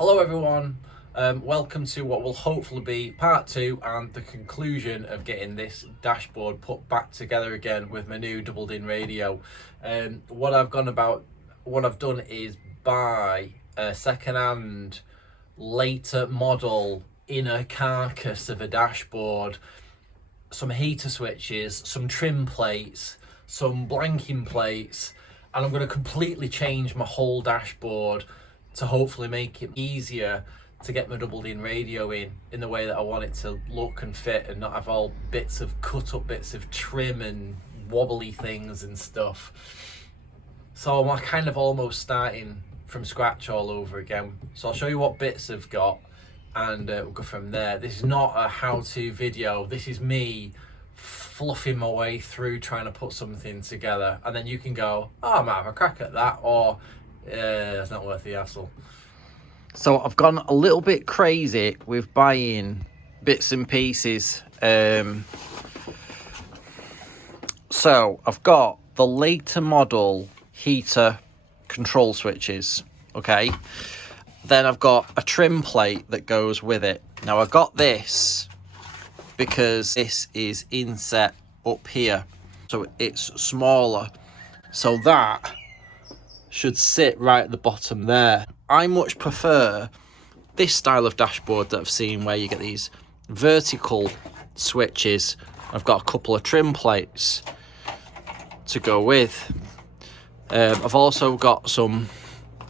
Hello everyone, welcome to what will hopefully be part 2 and the conclusion of getting this dashboard put back together again with my new doubled-in radio. What I've done is buy a second-hand later model inner carcass of a dashboard, some heater switches, some trim plates, some blanking plates, and I'm going to completely change my whole dashboard to hopefully make it easier to get my doubled-in radio in the way that I want it to look and fit, and not have all cut up bits of trim and wobbly things and stuff. So I'm kind of almost starting from scratch all over again. So I'll show you what bits I've got and we'll go from there. This is not a how-to video. This is me fluffing my way through trying to put something together, and then you can go, oh, I might have a crack at that, or it's not worth the hassle. So I've gone a little bit crazy with buying bits and pieces. So I've got the later model heater control switches, okay? Then I've got a trim plate that goes with it. Now I got this because this is inset up here, so it's smaller. So that should sit right at the bottom there. I much prefer this style of dashboard that I've seen, where you get these vertical switches. I've got a couple of trim plates to go with. I've also got some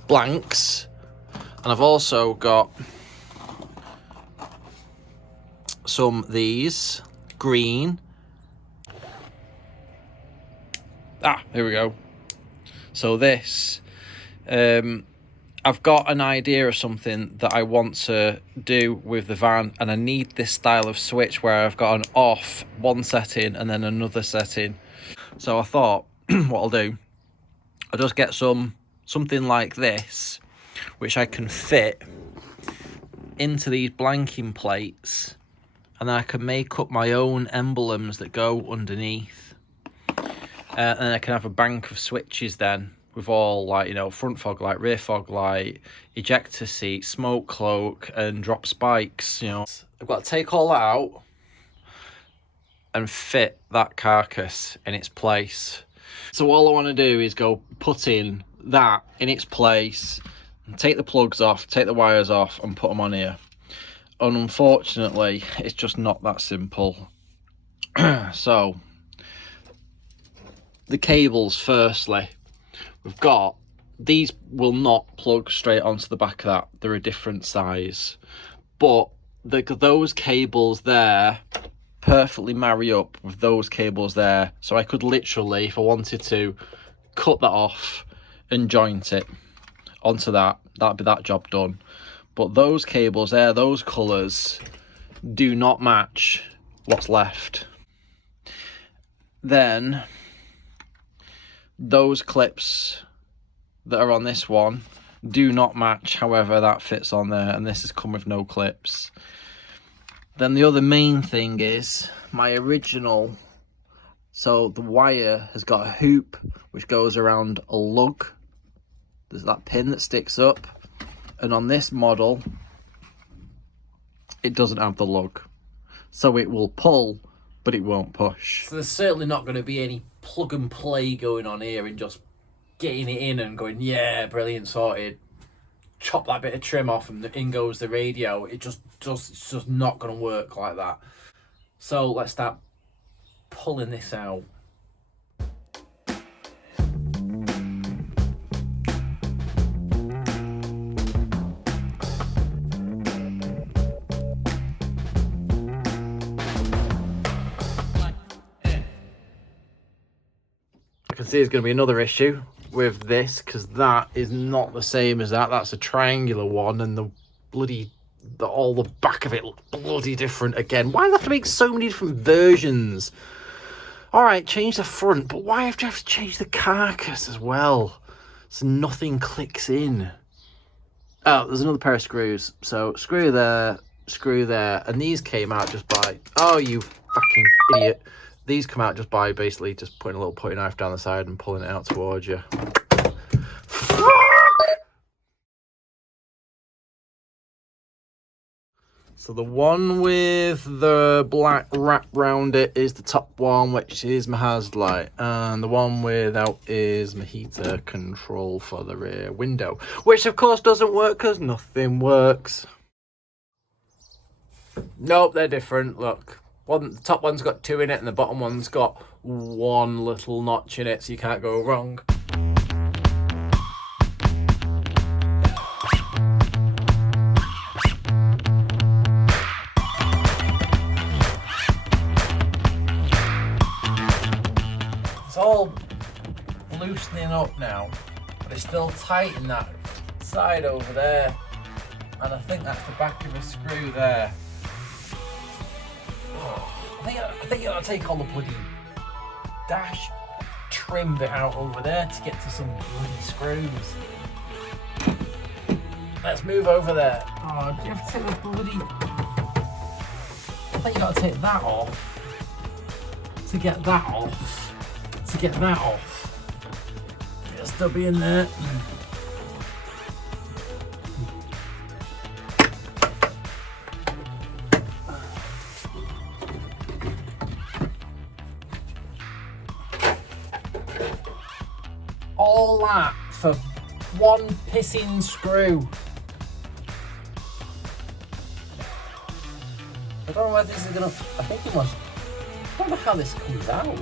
blanks, and I've also got some these green. Here we go. So this, I've got an idea of something that I want to do with the van, and I need this style of switch where I've got an off one setting and then another setting. So I thought what I'll do, I'll just get something like this, which I can fit into these blanking plates, and then I can make up my own emblems that go underneath. And then I can have a bank of switches then, with all, like, you know, front fog light, rear fog light, ejector seat, smoke cloak, and drop spikes, you know. I've got to take all that out and fit that carcass in its place. So all I want to do is go put in that in its place, and take the plugs off, take the wires off, and put them on here. And unfortunately, it's just not that simple. So the cables, firstly, we've got these will not plug straight onto the back of that. They're a different size, but those cables there perfectly marry up with those cables there. So I could literally, if I wanted to, cut that off and joint it onto that. That'd be that job done. But those cables there, those colours, do not match what's left. Then those clips that are on this one do not match, however that fits on there, and this has come with no clips. Then the other main thing is my original, so the wire has got a hoop which goes around a lug. There's that pin that sticks up, and on this model it doesn't have the lug, so it will pull but it won't push. So there's certainly not going to be any plug and play going on here and just getting it in and going, yeah, brilliant, sorted. Chop that bit of trim off and in goes the radio. It's just not going to work like that. So let's start pulling this out. I can see there's going to be another issue with this, because that is not the same as that. That's a triangular one, and all the back of it looks bloody different again. Why do they have to make so many different versions? All right, change the front, but why have you have to change the carcass as well, so nothing clicks in? Oh, there's another pair of screws. So screw there, and these came out just by, oh, you fucking idiot. These come out just by basically just putting a little putty knife down the side and pulling it out towards you. So the one with the black wrap round it is the top one, which is my hazard light, and the one without is my heater control for the rear window, which of course doesn't work because nothing works. Nope, they're different. Look, the top one's got 2 in it and the bottom one's got 1 little notch in it, so you can't go wrong. It's all loosening up now, but it's still tight in that side over there, and I think that's the back of a screw there. I think you gotta take all the bloody dash trim bit out over there to get to some bloody screws. Let's move over there. Oh, do you have to take the bloody... I think you gotta take that off to get that off. To get that off. Get a stubby in there. All that for 1 pissing screw. I don't know whether this is gonna... I think it must... I don't know how this comes out.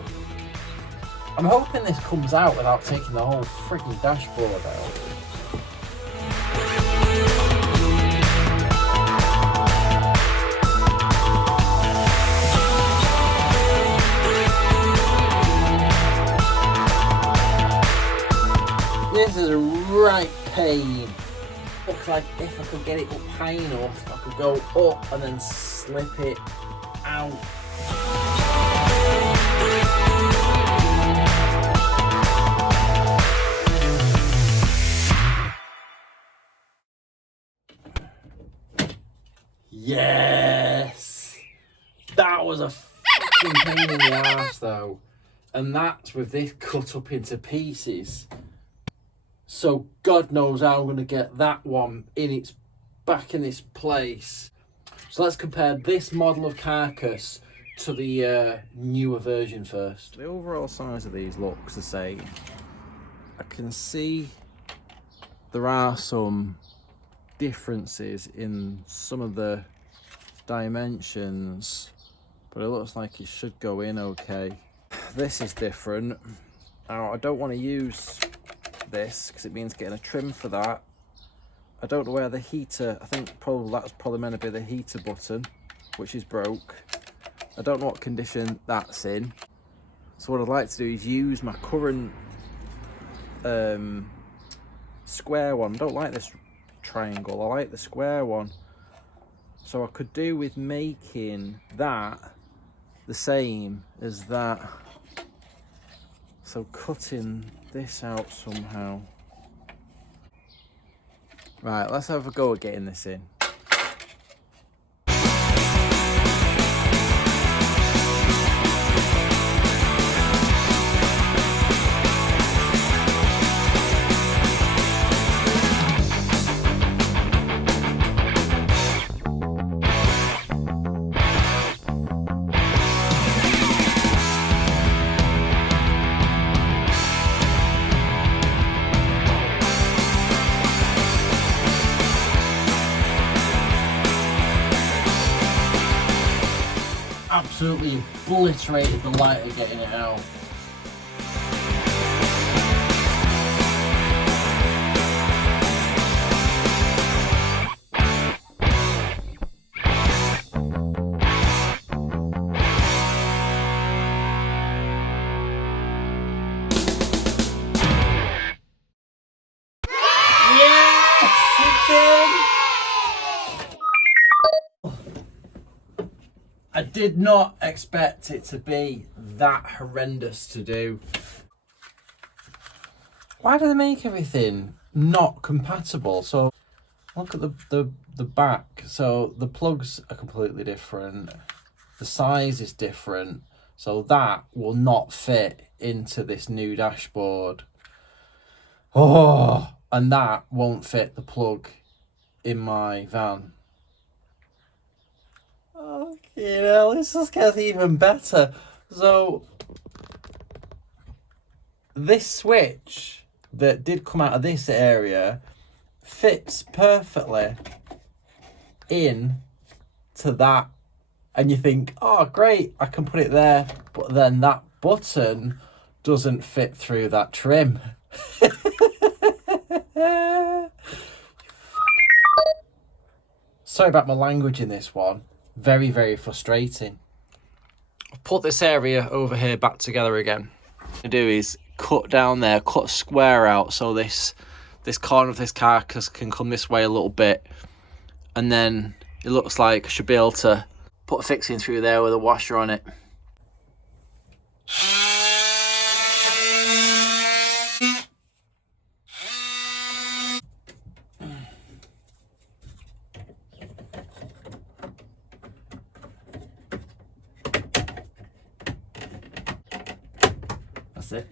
I'm hoping this comes out without taking the whole freaking dashboard out. This is a right pain. Looks like if I could get it up high enough, I could go up and then slip it out. Yes! That was a fucking pain in the arse though. And that's with this cut up into pieces. So God knows how I'm going to get that one back in its place. So let's compare this model of carcass to the newer version first. The overall size of these looks the same. I can see there are some differences in some of the dimensions, but it looks like it should go in okay. This is different. Now I don't want to use this because it means getting a trim for that. I don't know where the heater, I think that's probably meant to be the heater button, which is broke. I don't know what condition that's in. So what I'd like to do is use my current square one. I don't like this triangle, I like the square one. So I could do with making that the same as that. So cutting this out somehow. Right, let's have a go at getting this in. Absolutely obliterated the light of getting it out. I did not expect it to be that horrendous to do. Why do they make everything not compatible? So look at the back. So the plugs are completely different. The size is different. So that will not fit into this new dashboard. Oh, and that won't fit the plug in my van. Okay, now this just gets even better. So this switch that did come out of this area fits perfectly in to that, and you think, oh great, I can put it there, but then that button doesn't fit through that trim. Sorry about my language in this one. Very, very frustrating. I've put this area over here back together again. What I do is cut down there, cut a square out so this corner of this carcass can come this way a little bit, and then it looks like I should be able to put a fixing through there with a washer on it. That's it.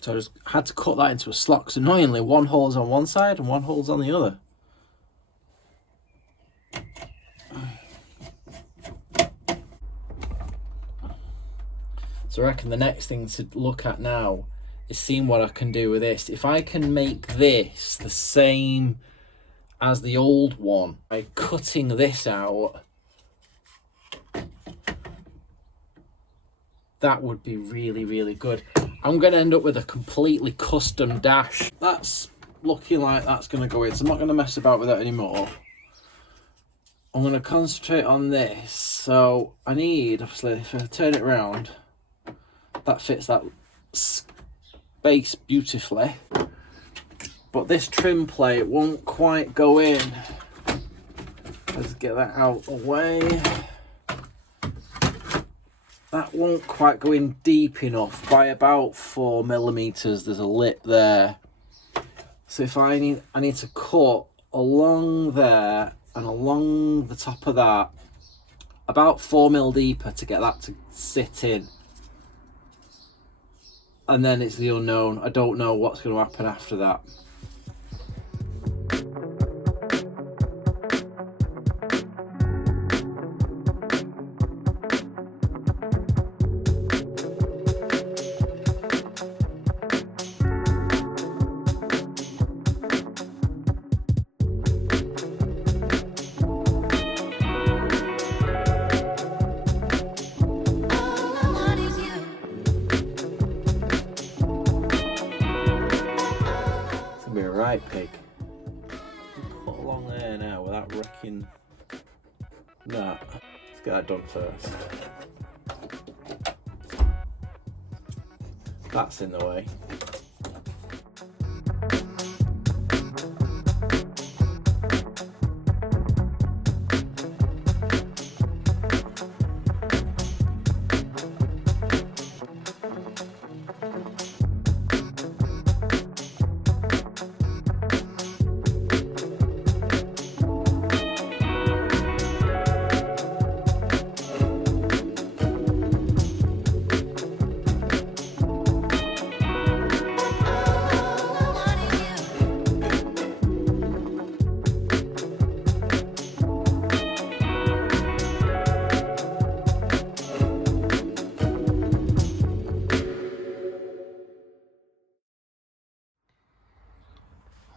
So I just had to cut that into a slot because annoyingly one hole's on one side and one hole's on the other. So I reckon the next thing to look at now is seeing what I can do with this. If I can make this the same as the old one by cutting this out, that would be really, really good. I'm going to end up with a completely custom dash. That's looking like that's going to go in, so I'm not going to mess about with that anymore. I'm going to concentrate on this. So I need, obviously, if I turn it around, that fits that space beautifully. But this trim plate won't quite go in. Let's get that out of the way. That won't quite go in deep enough. By about 4mm, there's a lip there. So if I need to cut along there and along the top of that, about 4mm deeper to get that to sit in. And then it's the unknown. I don't know what's going to happen after that. Right, pig. Cut along there now without wrecking that. Let's get that done first. That's in the way.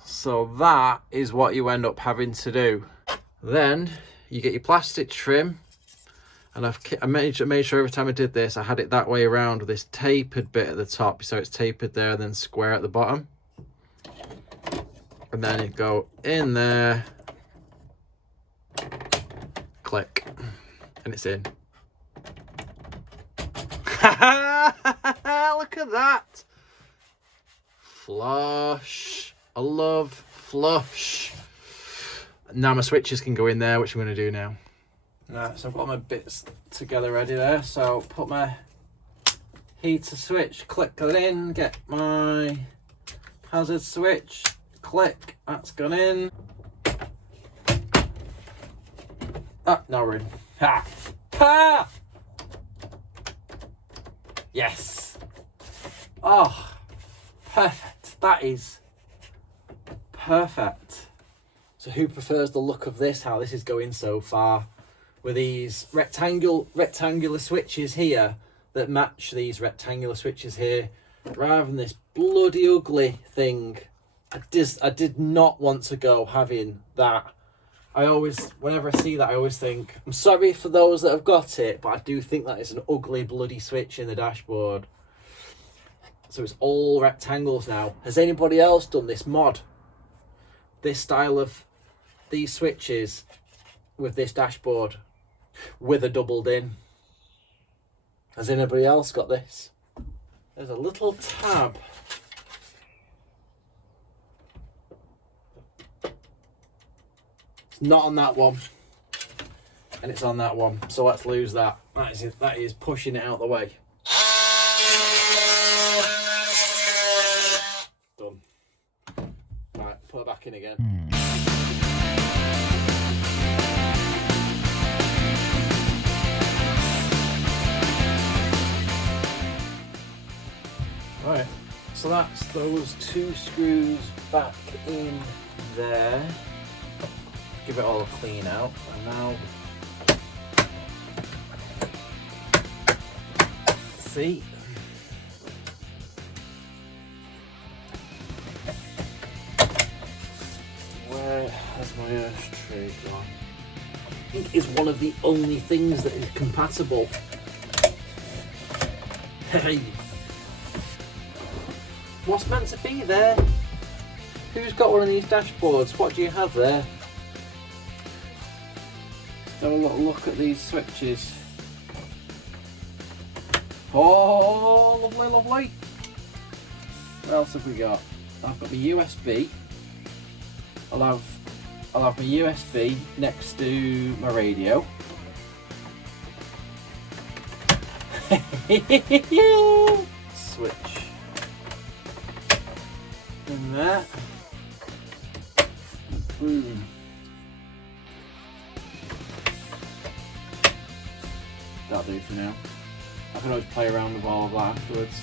So that is what you end up having to do. Then you get your plastic trim, and I made sure every time I did this I had it that way around with this tapered bit at the top, so it's tapered there and then square at the bottom, and then it go in there, click, and it's in. Look at that, flush. I love flush. Now my switches can go in there, which I'm going to do now. Right, so I've got my bits together ready there. So put my heater switch, click that in, get my hazard switch, click, that's gone in. Ah, no room. Ha! Ha! Yes! Oh, perfect. That is perfect. So who prefers the look of this, how this is going so far, with these rectangular switches here that match these rectangular switches here, rather than this bloody ugly thing. I did not want to go having that. I always, whenever I see that, I always think, I'm sorry for those that have got it, but I do think that is an ugly bloody switch in the dashboard. So it's all rectangles now. Has anybody else done this mod? This style of these switches with this dashboard with a doubled in? Has anybody else got this? There's a little tab. It's not on that one, and it's on that one. So let's lose that. That is pushing it out the way. Done. Right, put it back in again. Right, so that's those two screws back in there. Give it all a clean out, and now see. Where has my ashtray gone? I think it's one of the only things that is compatible. Hey! What's meant to be there? Who's got one of these dashboards? What do you have there? Have a little look at these switches. Oh, lovely, lovely. What else have we got? I've got my USB. I'll have my USB next to my radio. Switch. And that. Boom. That'll do for now. I can always play around with all of that afterwards.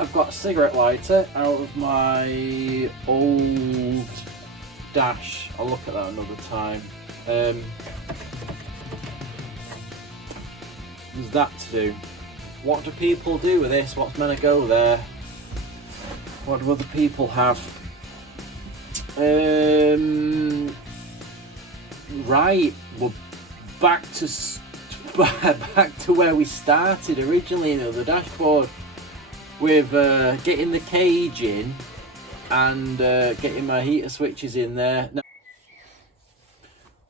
I've got a cigarette lighter out of my old dash. I'll look at that another time. There's that to do. What do people do with this? What's meant to go there? What do other people have? Right, we're back to where we started originally, you know, the dashboard, with getting the cage in and getting my heater switches in there. Now,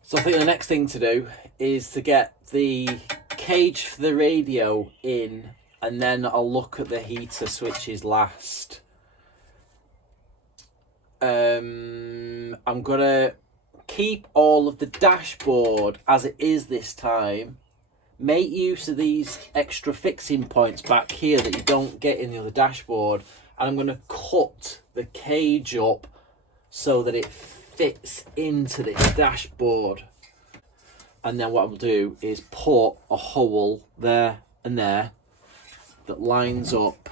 so I think the next thing to do is to get the cage for the radio in, and then I'll look at the heater switches last. I'm gonna keep all of the dashboard as it is this time. Make use of these extra fixing points back here that you don't get in the other dashboard, and I'm going to cut the cage up so that it fits into this dashboard. And then what I'll do is put a hole there and there that lines up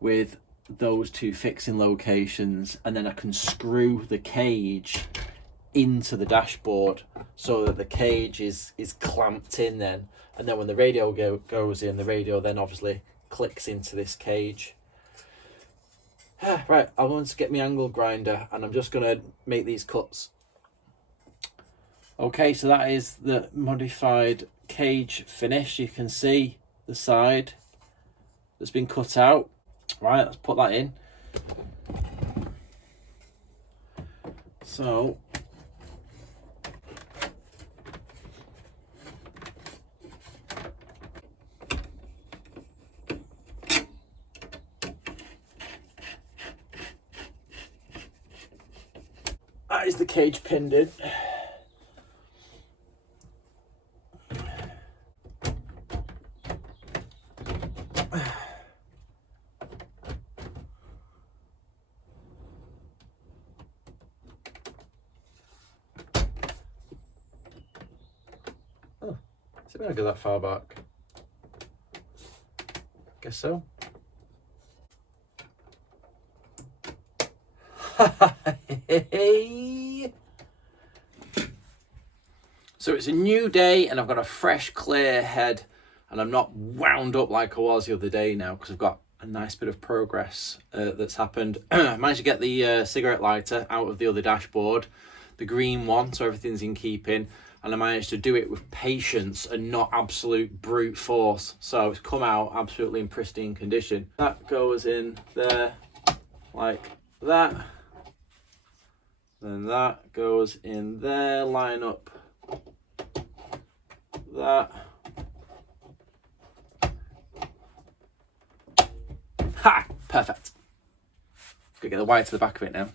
with those two fixing locations, and then I can screw the cage into the dashboard so that the cage is clamped in then, and then when the radio goes in, the radio then obviously clicks into this cage. Right, I want to get my angle grinder, and I'm just going to make these cuts. Okay, so that is the modified cage finish. You can see the side that's been cut out. Right, let's put that in. So that is the cage pinned in. Oh, is it going to go that far back? Guess so. Hey. it's a new day and I've got a fresh, clear head, and I'm not wound up like I was the other day now because I've got a nice bit of progress that's happened. I managed to get the cigarette lighter out of the other dashboard, the green one, so everything's in keeping, and I managed to do it with patience and not absolute brute force. So it's come out absolutely in pristine condition. That goes in there like that. Then that goes in there, line up that. Ha! Perfect. Gotta get the wire to the back of it now.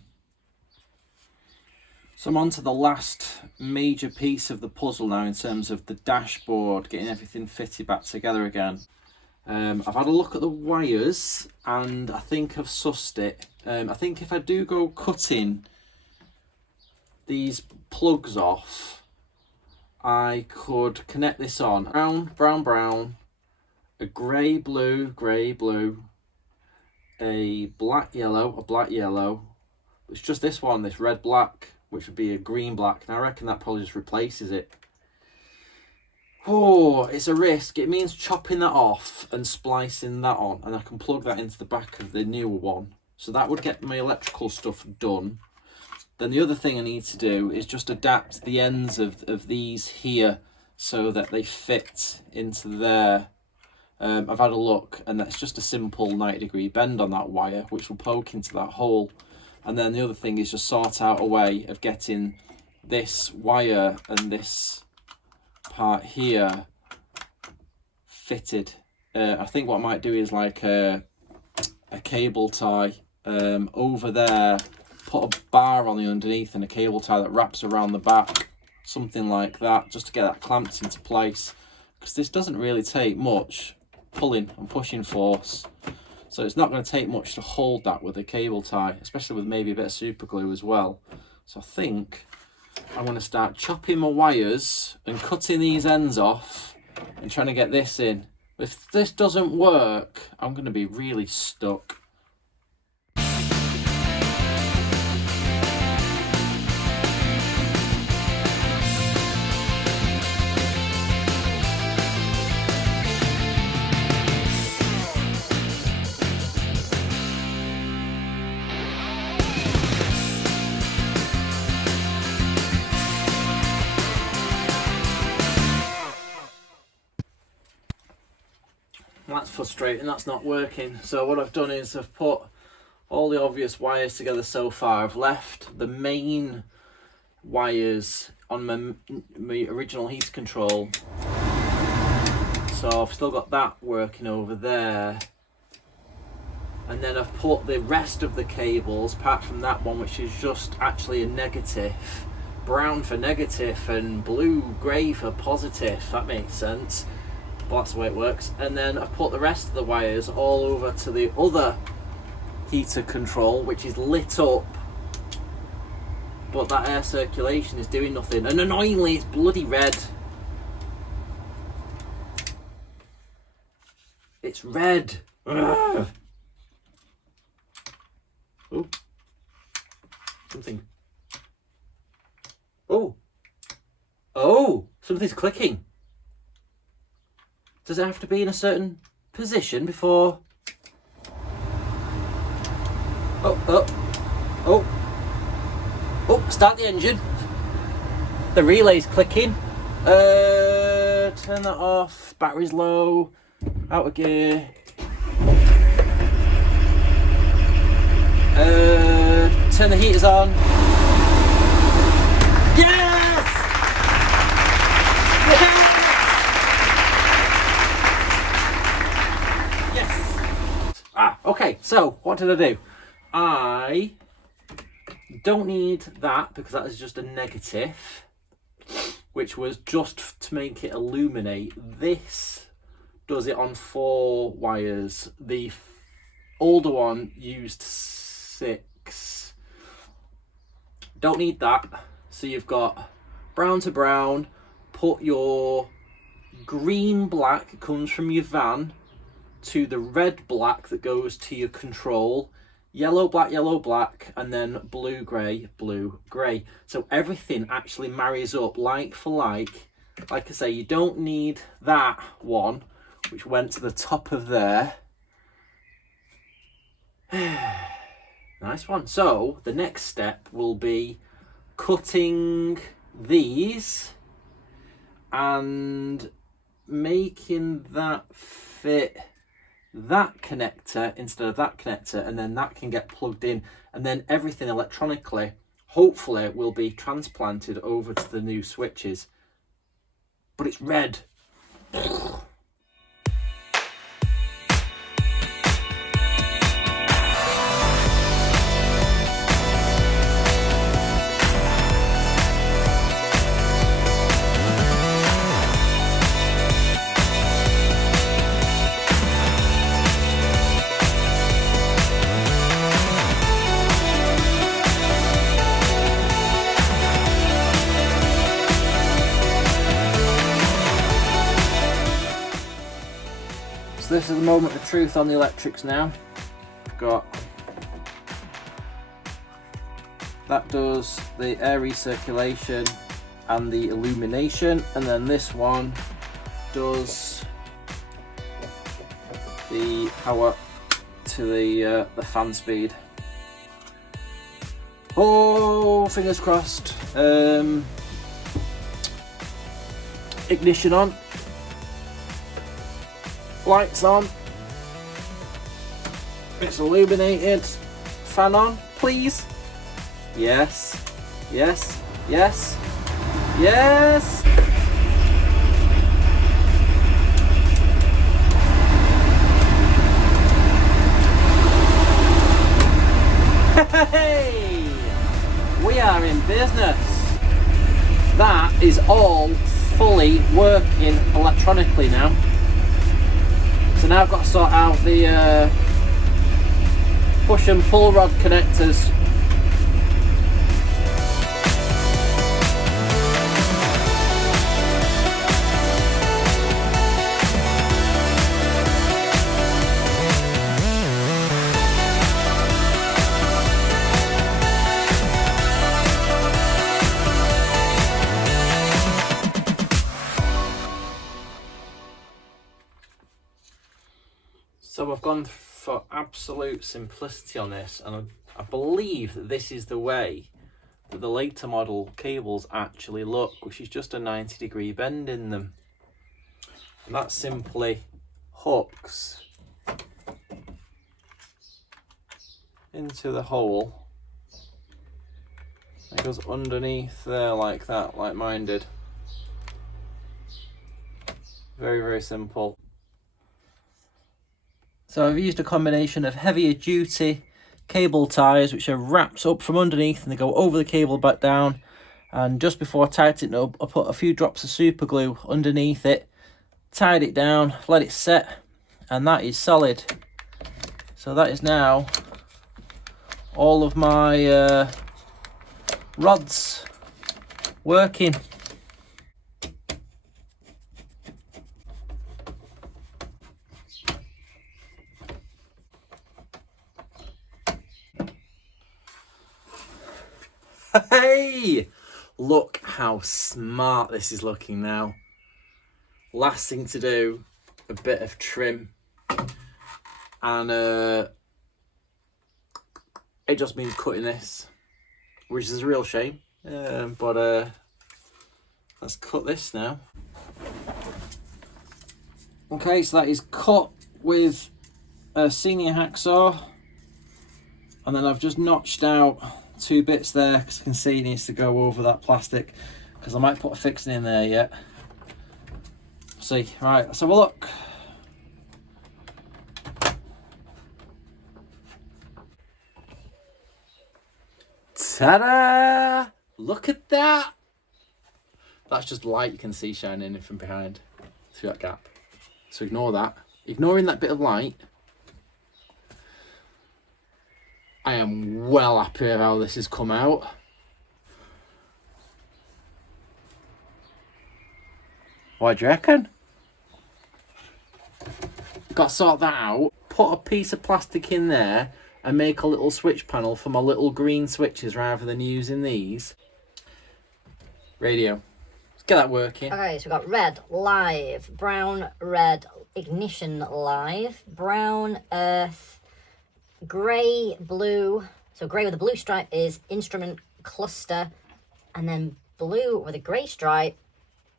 So I'm on to the last major piece of the puzzle now in terms of the dashboard, getting everything fitted back together again. I've had a look at the wires and I think I've sussed it. I think if I do go cutting these plugs off, I could connect this on brown, brown, brown, a grey, blue, a black, yellow. It's just this one, this red, black, which would be a green, black. And I reckon that probably just replaces it. Oh, it's a risk. It means chopping that off and splicing that on, and I can plug that into the back of the newer one. So that would get my electrical stuff done. Then the other thing I need to do is just adapt the ends of these here so that they fit into there. I've had a look, and that's just a simple 90-degree bend on that wire, which will poke into that hole. And then the other thing is just sort out a way of getting this wire and this part here fitted. I think what I might do is like a cable tie over there, put a bar on the underneath and a cable tie that wraps around the back, something like that, just to get that clamped into place, because this doesn't really take much pulling and pushing force, so it's not going to take much to hold that with a cable tie, especially with maybe a bit of super glue as well. So I think I'm going to start chopping my wires and cutting these ends off and trying to get this in. If this doesn't work, I'm going to be really stuck. That's frustrating, that's not working. So what I've done is I've put all the obvious wires together so far. I've left the main wires on my original heat control. So I've still got that working over there. And then I've put the rest of the cables, apart from that one, which is just actually a negative. Brown for negative and blue, grey for positive, that makes sense. Well, that's the way it works. And then I've put the rest of the wires all over to the other heater control, which is lit up, but that air circulation is doing nothing, and annoyingly it's bloody red. It's red. Ugh. Oh, something. Oh, something's clicking. Does it have to be in a certain position before? Oh, start the engine. The relay's clicking. Turn that off. Battery's low. Out of gear. Turn the heaters on. Yes! Okay, so what did I do? I don't need that because that is just a negative, which was just to make it illuminate. This does it on 4 wires. The older one used 6. Don't need that. So you've got brown to brown. Put your green black, comes from your van, to the red black that goes to your control, yellow black, and then blue grey. So everything actually marries up like for like like I say, you don't need that one, which went to the top of there. Nice one. So the next step will be cutting these and making that fit that connector instead of that connector, and then that can get plugged in, and then everything electronically hopefully will be transplanted over to the new switches. But it's red. This is the moment of truth on the electrics now. I've got that does the air recirculation and the illumination, and then this one does the power to the fan speed. Oh, fingers crossed. Ignition on. Lights on. It's illuminated. Fan on, please. Yes. Yes. Yes. Yes. Hey! We are in business. That is all fully working electronically now. So now I've got to sort out the push and pull rod connectors. So I've gone for absolute simplicity on this, and I believe that this is the way that the later model cables actually look, which is just a 90-degree bend in them. And that simply hooks into the hole. It goes underneath there like that, like mine did. Very, very simple. So I've used a combination of heavier duty cable ties, which are wrapped up from underneath and they go over the cable back down. And just before tightening it up, I put a few drops of super glue underneath it, tied it down, let it set, and that is solid. So that is now all of my rods working. Hey! Look how smart this is looking now. Last thing to do, a bit of trim. And it just means cutting this, which is a real shame. But let's cut this now. Okay, so that is cut with a senior hacksaw. And then I've just notched out 2 bits there because I can see it needs to go over that plastic, because I might put a fixing in there yet. See, right, let's have a look. Ta-da! Look at that! That's just light you can see shining in from behind through that gap. So ignore that. Ignoring that bit of light, I am well happy with how this has come out. What do you reckon? Got to sort that out. Put a piece of plastic in there and make a little switch panel for my little green switches rather than using these. Radio. Let's get that working. Okay, so we've got red, live, brown, red, ignition, live, brown, earth, grey, blue. So grey with a blue stripe is instrument cluster, and then blue with a grey stripe,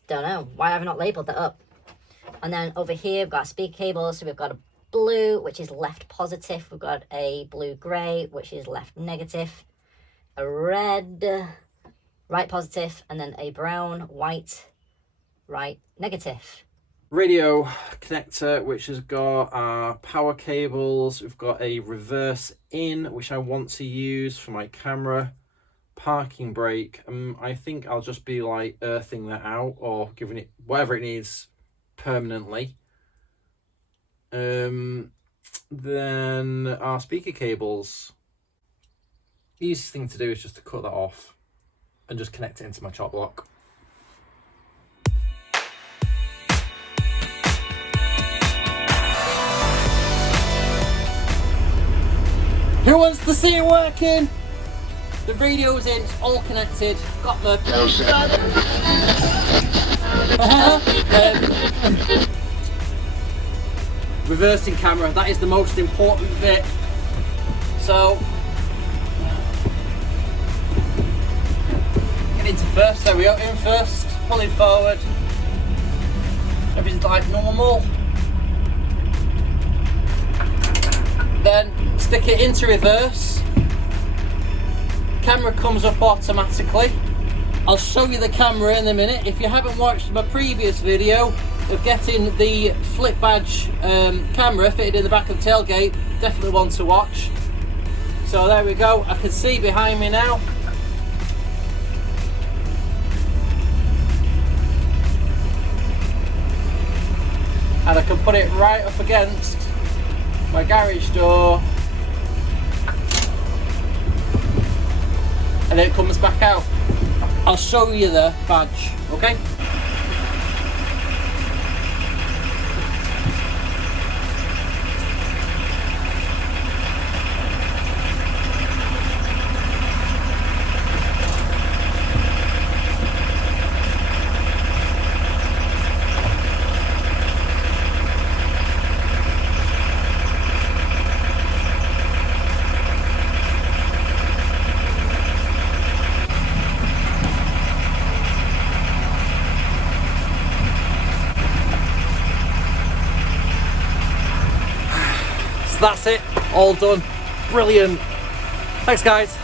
don't know, why have I not labelled that up? And then over here we've got speaker cables, so we've got a blue, which is left positive, we've got a blue-grey, which is left negative, a red, right positive, and then a brown, white, right negative. Radio connector, which has got our power cables. We've got a reverse in, which I want to use for my camera. Parking brake. I think I'll just be like earthing that out or giving it whatever it needs permanently. Then our speaker cables. The easiest thing to do is just to cut that off and just connect it into my chop block. Who wants to see it working? The radio's in, it's all connected. Got the reversing camera. That is the most important bit. So get into first. There we go. In first. Pulling forward. Everything's like normal. Then stick it into reverse. Camera comes up automatically. I'll show you the camera in a minute. If you haven't watched my previous video of getting the flip badge camera fitted in the back of the tailgate, definitely one to watch. So there we go. I can see behind me now. And I can put it right up against my garage door, and then it comes back out. I'll show you the badge, okay? That's it, all done. Brilliant. Thanks guys.